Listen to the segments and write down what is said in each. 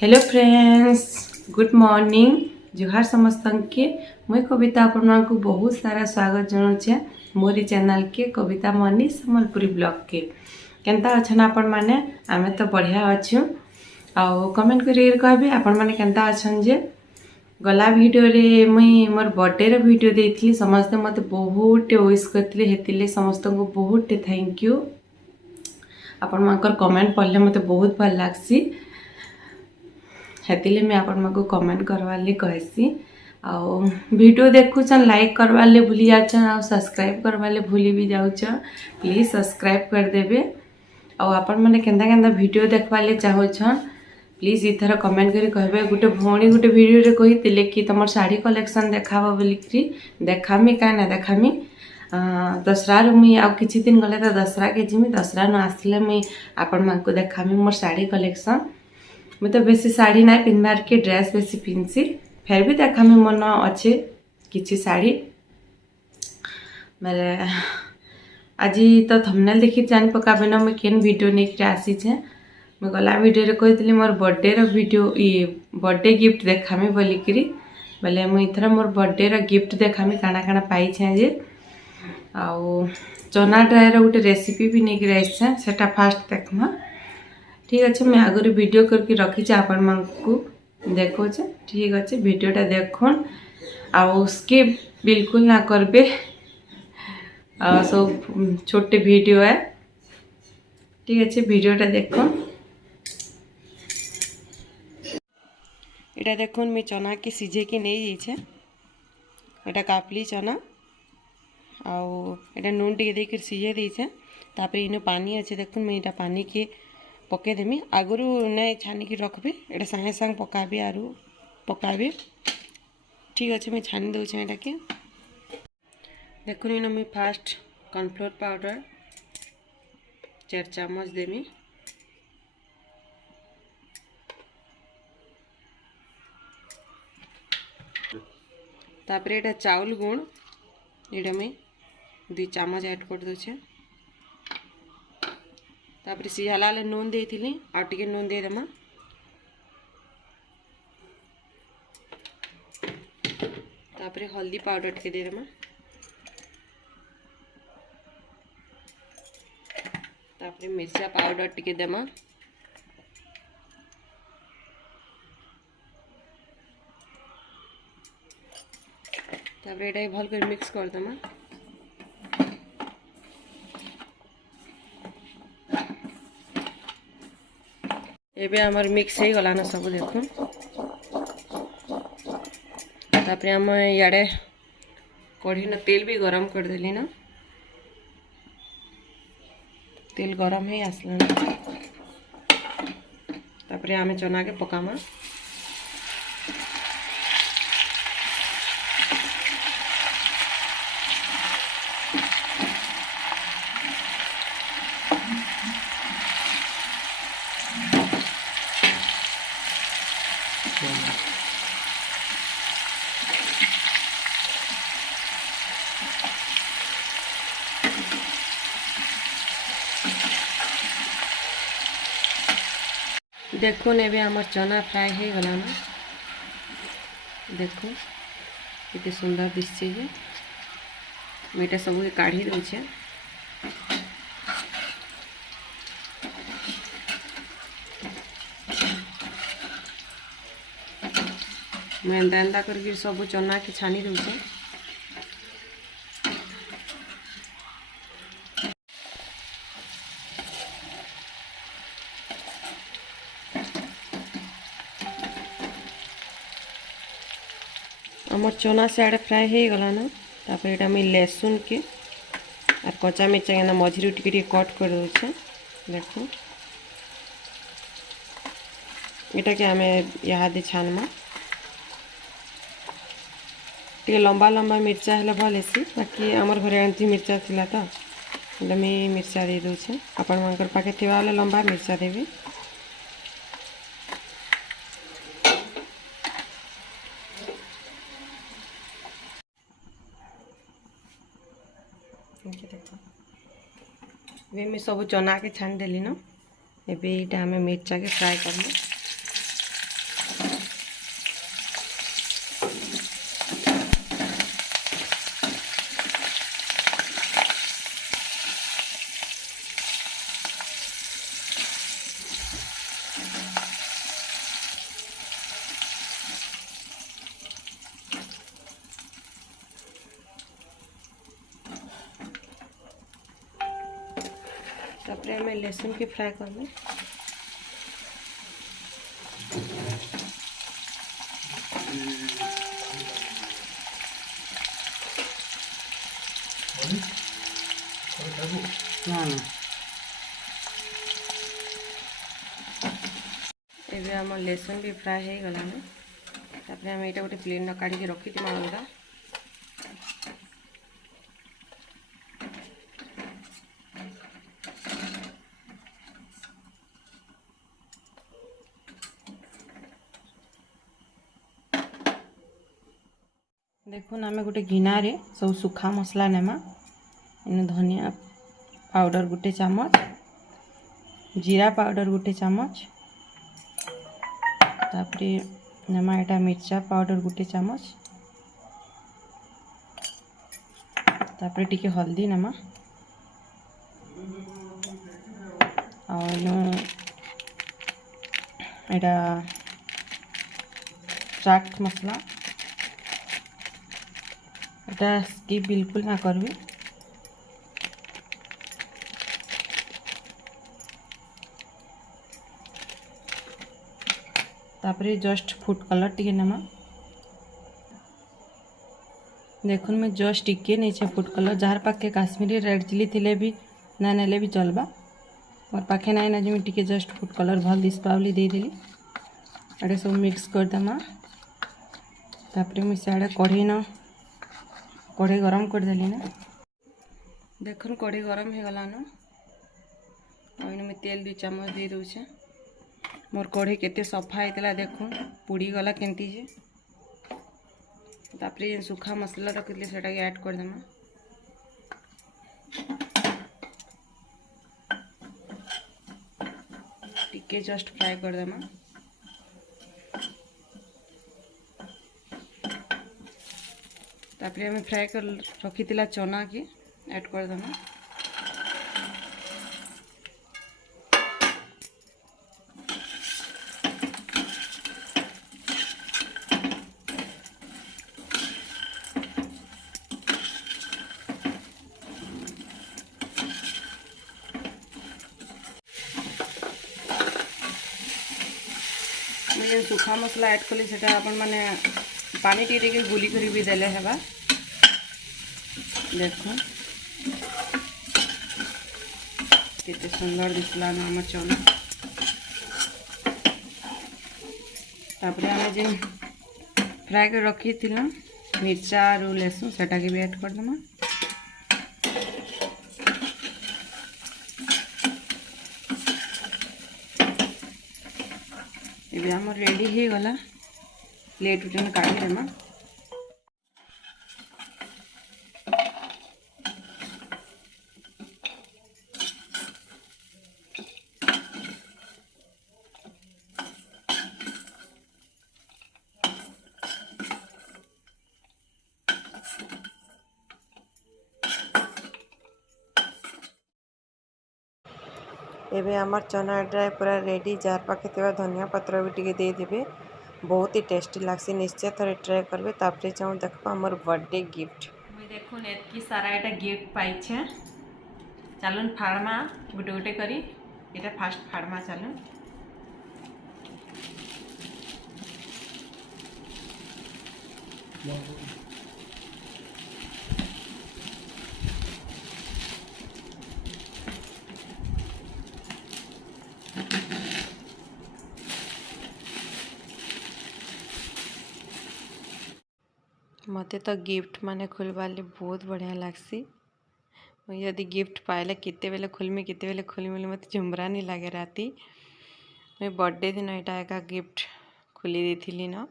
Hello friends, good morning. जुहार समस्त के मुई कविता आपण को बहुत सारा स्वागत जनाऊे मोरी चैनल के कविता मनी सम्बलपुरी ब्लॉग के। केनता अच्छा आपण माने? आमे तो बढ़िया अच्छू। आउ कमेंट करी कहबे आपण माने केनता अछन जे। गला वीडियो रे मुई मोर बर्थडे रो वीडियो देथली, समस्ते मते बहुत विश करथिले, हेतिले समस्त को बहुत थैंक यू। आपण मानकर कमेंट पढ़ले मते बहुत भल लागसी, हेतिले मैं आपण को कमेंट करवाले कहसी। आउ वीडियो देखुचन लाइक करवाले भूली जाचन, आउ सब्सक्राइब करवाले भूली भी जाउचन। प्लीज सब्सक्राइब कर देबे। आउ आपण माने केंदा केंदा वीडियो देखवाले चाहोछन प्लीज इथर कमेंट करी कहबे। गुटे भौणी गुटे वीडियो रे कहितिले कि तमर साड़ी कलेक्शन देखाबो बोलिकरी, देखामी का ना देखामी। दसरा मुई आउ किछि दिन गले तो दसरा के जिमी, दसरा न आसले मुई आपण मानको देखामी मोर साड़ी कलेक्शन। मैं तो बेसी साड़ी ना पिन्हबार के, ड्रेस बेसी पिन्सी, फिर भी देखा में मन अच्छे किसी साड़ी मेरे। आज तो थंबनेल देखी जान पकाबे ना मैं केन वीडियो नहीं आसी छे। मैं गला वीडियो रे कहती मोर बर्थडे रो वीडियो बर्थडे गिफ्ट देखामी बोलिकी, बोले मुई इथर मोर बर्थडे रो गिफ्ट देखामी काना काना पाई छे जे। आउ चना ड्राई रो गोटे रेसिपी भी नहीं आइछे, सेटा फास्ट देखमा। ठीक अच्छे, मैं आगुरी वीडियो करके रखी आपण मानकू देखो। ठीक अच्छे, वीडियोटा देखन आउ स्किप बिल्कुल ना करबे। सब छोटे वीडियो है। ठीक अच्छे, वीडियोटा देखन। एटा देखन मैं चना के सिझे के नहीं जाइछे। एटा कापली चना आउ एटा नून टिके देकर सिझे देइछे। तापर इनो पानी अच्छे, देखुन मैं एटा पानी के पके देमी। आगुरु नहीं छानी की रखबे, एटा संगे संग पकाबे आरु पकाबे। ठीक अच्छे, मैं छानी दूचे एटा के। देखुन इन मैं फास्ट कॉर्नफ्लोर पाउडर 4 चम्मच देमी। तापर एटा चाउल गुण एटा मैं 2 चम्मच ऐड कर दूचे। तापर सिझाला नून देइथिली, आ टिके नून दे देमा। तापर हल्दी पाउडर टिके दे देमा। तापर मिर्चा पाउडर टिके देमा। तापर एटा भल कर मिक्स कर देमा। एबे हमर मिक्स हो गला ना सब, देखो। तापर हम याडे कढ़ी ना तेल भी गरम कर देली ना, तेल गरम ही आसला ना। तापर आमे चना के पकामा। देखो एबे हमर चना फ्राई हो गला ना, देखो कितने सुंदर दिसछे जे। मीठा सब काढ़ी दूचे। मैं एंदा एंदा करके सब चना के छानी दूचे। आमर चना से आड़े फ्राई हो गला ना। तापर एटा मैं लहसुन के और कच्चा मिर्चा के मझिरू टिके कट कर दूचे। देखो एटा के आमे यहाँ छानमा। टे लंबा लंबा मिर्चा है भल हेसी, बाकी आमर घरे एमती मिर्चा थिला तो मैं मिर्चा दे दूचे। आपण मानकर पाखे थिबा वाले लंबा मिर्चा देबे। वे मैं सब चना के छान देली न। एबे इटा हमें मिर्चा के फ्राई करना। आम लहसुन के फ्राए करबे। ना ना एबे आम लहसुन भी फ्राए हो गलाने। तापर आम यहाँ गोटे प्लेन काढ़ी रखी अलगा। देखुन आम गोटे गिनारे सब सुखा मसला नेमा। इन धनिया पाउडर गोटे चामच, जीरा पाउडर गोटे चामच, तापरे नेमा एटा मिर्चा पाउडर गोटे चामच, तापरे टिके हल्दी नेमा और एटा चाट मसला एटा स्किप बिल्कुल ना करबी। तापरे जस्ट फूड कलर टिके नेमा। देखुन मैं जस्ट टिके नहीं फूड कलर। जार पाखे काश्मीरी रेड चिली थिले भी ना नेले भी चलबा। मोर पाखे ना ना जमी टिके जस्ट फूड कलर भल दिसपा बोली देदेली। एटा सब मिक्स करदेमा। तापरे मुझे सियाड़े कढ़ई गरम कर देली ना। देखुन कढ़ई गरम हो गलान। मैं तेल 2 चामच दे दूचे। मोर कढ़ई केते सफा होता देखुन पुड़ी गला केमती जे। तापरे ये सुखा मसला रखिले सेटा के ऐड कर देमा। टिके जस्ट फ्राई कर देमा। तापरे हमें फ्राई कर रखी चना के ऐड कर देमा। मुझे सुखा मसला ऐड कली से अपन माने पानी टी गुली कर भी देले हेबा। देखो केते सुंदर दिसला ना हमर चना। तापरे हमें जे फ्राई कर रखी थी मिर्चा और लहसुन सेटा के भी ऐड कर देमा। ये आम रेडी हो गला। प्लेट उठे काढ़ी देमा। एबे आमर चना ड्राई पूरा रेडी। जार पाखे तेवा धनिया पत्र भी टिके दे देबे। बहुत ही टेस्टी लागसी। निश्चय थोड़े ट्राई करबे। तापरे चाहूँ देखो आमर बर्थडे गिफ्ट। मुई देखुन एतकी सारा एटा गिफ्ट पाइछे। चलुन फार्मा गोटे गोटे करी। एटा फास्ट फार्मा चलुन। मते तो गिफ्ट माने खोलबाले बहुत बढ़िया लागसी। यदि गिफ्ट पाइले केते बेले खोलमी बोले मत जुमरा नहीं लगे राती। मैं बर्थडे दिन यहाँ एका गिफ्ट खोली देथिली न।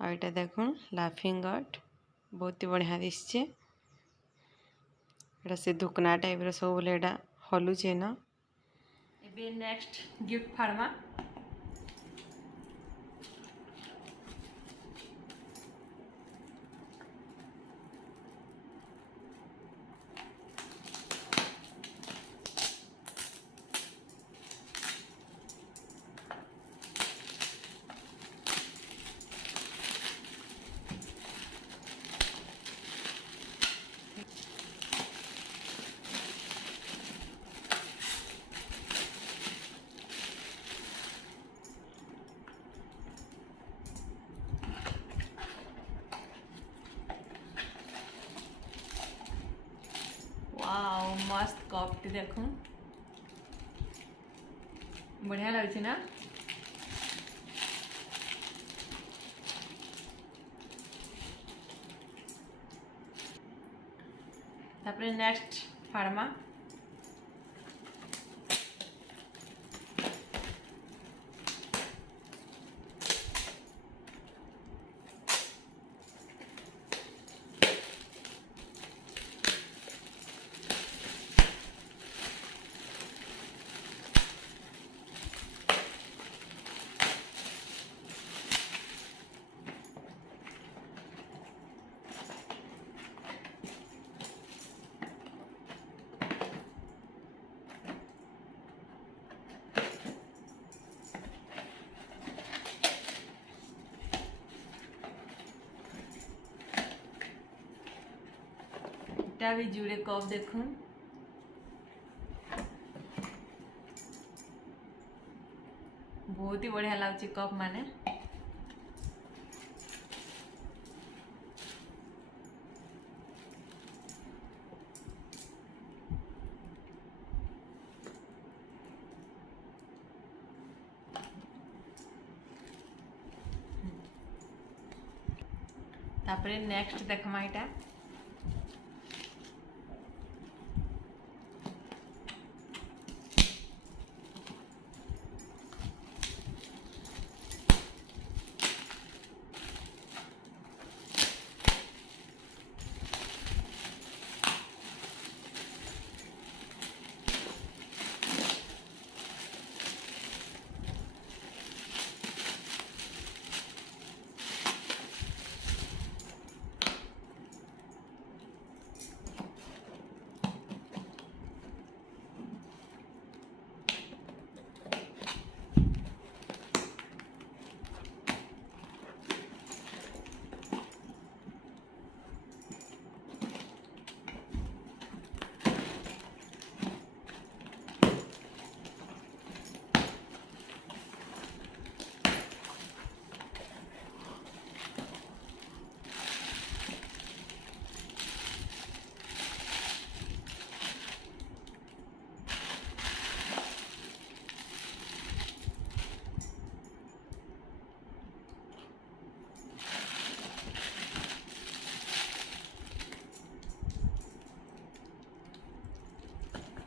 और यहाँ देखुन लाफिंग गड बहुत ही बढ़िया दिसछे। एटा से दुकना टाइप सब बोले एटा हलुचे न। एबे नेक्स्ट गिफ्ट फार्मा। कपटी देखूँ बढ़िया लगे ना। तापरे नेक्स्ट फार्मा इटा भी जुड़े कप देखूं बहुत ही बढ़िया लगुच कप माने। तापरे नेक्स्ट देखमा इटा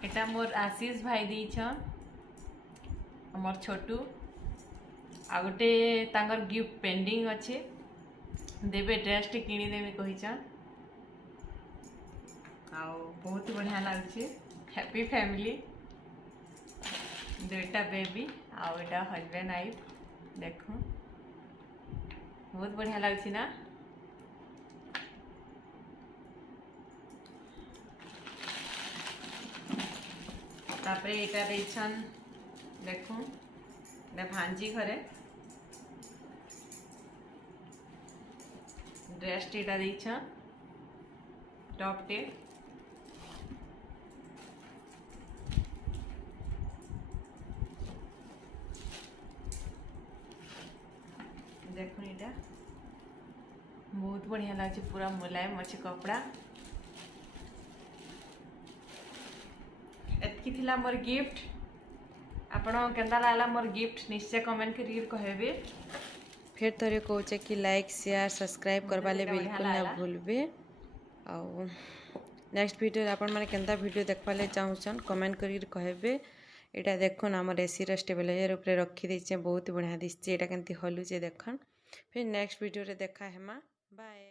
एटा मोर आशीष भाई दीछन मोर छोटू आ गोटे तांगर गिफ्ट पेंडिंग अच्छे देवे ड्रेस टे किनी देमी कहिछन आ बहुत बढ़िया लगुचे। हैप्पी फैमिली दुईटा बेबी आ एटा हस्बैंड वाइफ देखो बहुत बढ़िया लगुचे ना। तापरे एटा देछन देखो एटा भांजी घरे ड्रेस टेटा देछन टॉप टे देखो एटा बहुत बढ़िया लगे पूरा मुलायम अच्छे कपड़ा। एतकी थिला मोर गिफ्ट आपण केंदा लागला मोर गिफ्ट निश्चय कमेंट करिए कहबे। फिर तोरे कहूचे कि लाइक शेयर सब्सक्राइब करवा ले बिल्कुल ना भूलबे। और नेक्स्ट वीडियो आपण माने केंदा वीडियो देखवा ले चाहूछन कमेंट करिए कहबे। एटा देखन हमर एसी रो स्टेबलाइजर ऊपर रखी देछे बहुत बढ़िया दिसचे एटा केंती हलुचे देखन। फिर नेक्स्ट वीडियो रे देखा हेमा बाय।